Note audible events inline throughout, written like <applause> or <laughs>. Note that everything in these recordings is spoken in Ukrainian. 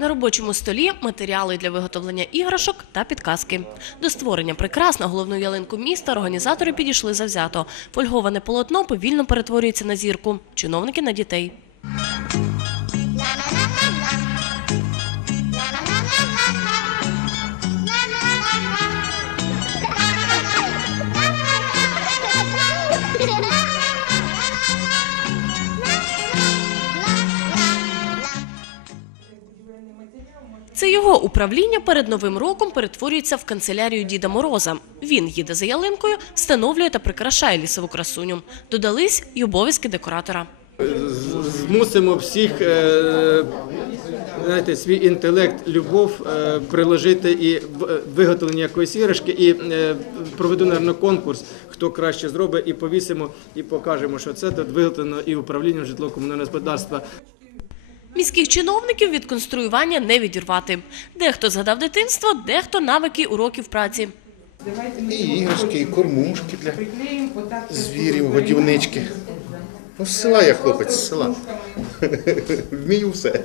На робочому столі матеріали для виготовлення іграшок та підказки. До створення прикрас на головну ялинку міста організатори підійшли завзято. Фольговане полотно повільно перетворюється на зірку. Чиновники на дітей. Це його управління перед новим роком перетворюється в канцелярію Діда Мороза. Він їде за ялинкою, встановлює та прикрашає лісову красуню. Додались й обов'язки декоратора. змусимо всіх е, знаєте, свій інтелект, любов е, приложити і е, виготовлення якоїсь іграшки, і проведу наверно, конкурс, хто краще зробить, і повісимо, і покажемо, що це тут виготовлено і управлінням житлово-комунального господарства. Міських чиновників від конструювання не відірвати. Дехто згадав дитинство, дехто навики уроків праці. І іграшки, і кормушки для звірів, годівнички. Ну, з села я хлопець, з села. <laughs> Вмію все.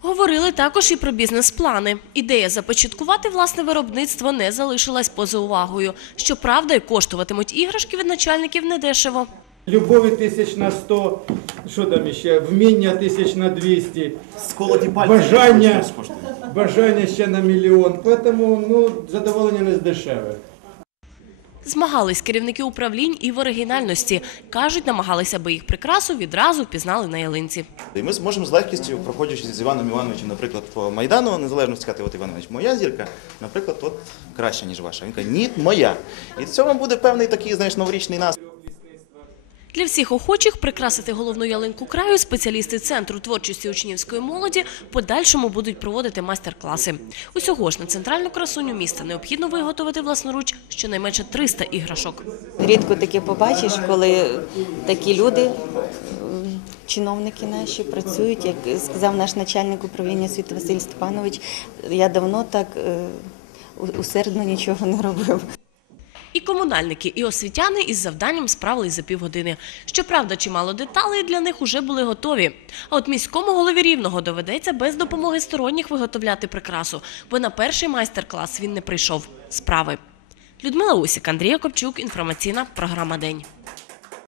Говорили також і про бізнес-плани. Ідея започаткувати власне виробництво не залишилась поза увагою. Щоправда, й коштуватимуть іграшки від начальників недешево. Любові тисяч на 100, що там ще, вміння тисяч на 200, Сколоті пальці. Бажання. бажання ще на мільйон. Тому ну, задоволення не з дешеве. Змагались керівники управлінь і в оригінальності. Кажуть, намагалися, аби їх прикрасу відразу впізнали на ялинці. І ми зможемо з легкістю, проходячи з Іваном Івановичем, наприклад, по Майдану, незалежно сказати, от Іван Іванович, моя зірка, наприклад, от краща, ніж ваша. Він каже, ні, моя. І в цьому буде певний такий, знаєш, новорічний настрій. Для всіх охочих прикрасити головну ялинку краю спеціалісти Центру творчості учнівської молоді подальшому будуть проводити майстер-класи. Усього ж на центральну красуню міста необхідно виготовити власноруч щонайменше 300 іграшок. Рідко таке побачиш, коли такі люди, чиновники наші, працюють, як сказав наш начальник управління освіти Василь Степанович, я давно так е, усердно нічого не робив. Комунальники, і освітяни із завданням справились за півгодини. Щоправда, чимало деталей для них уже були готові. А от міському голові рівного доведеться без допомоги сторонніх виготовляти прикрасу, бо на перший майстер-клас він не прийшов. Справи. Людмила Усік, Андрія Копчук, інформаційна програма День.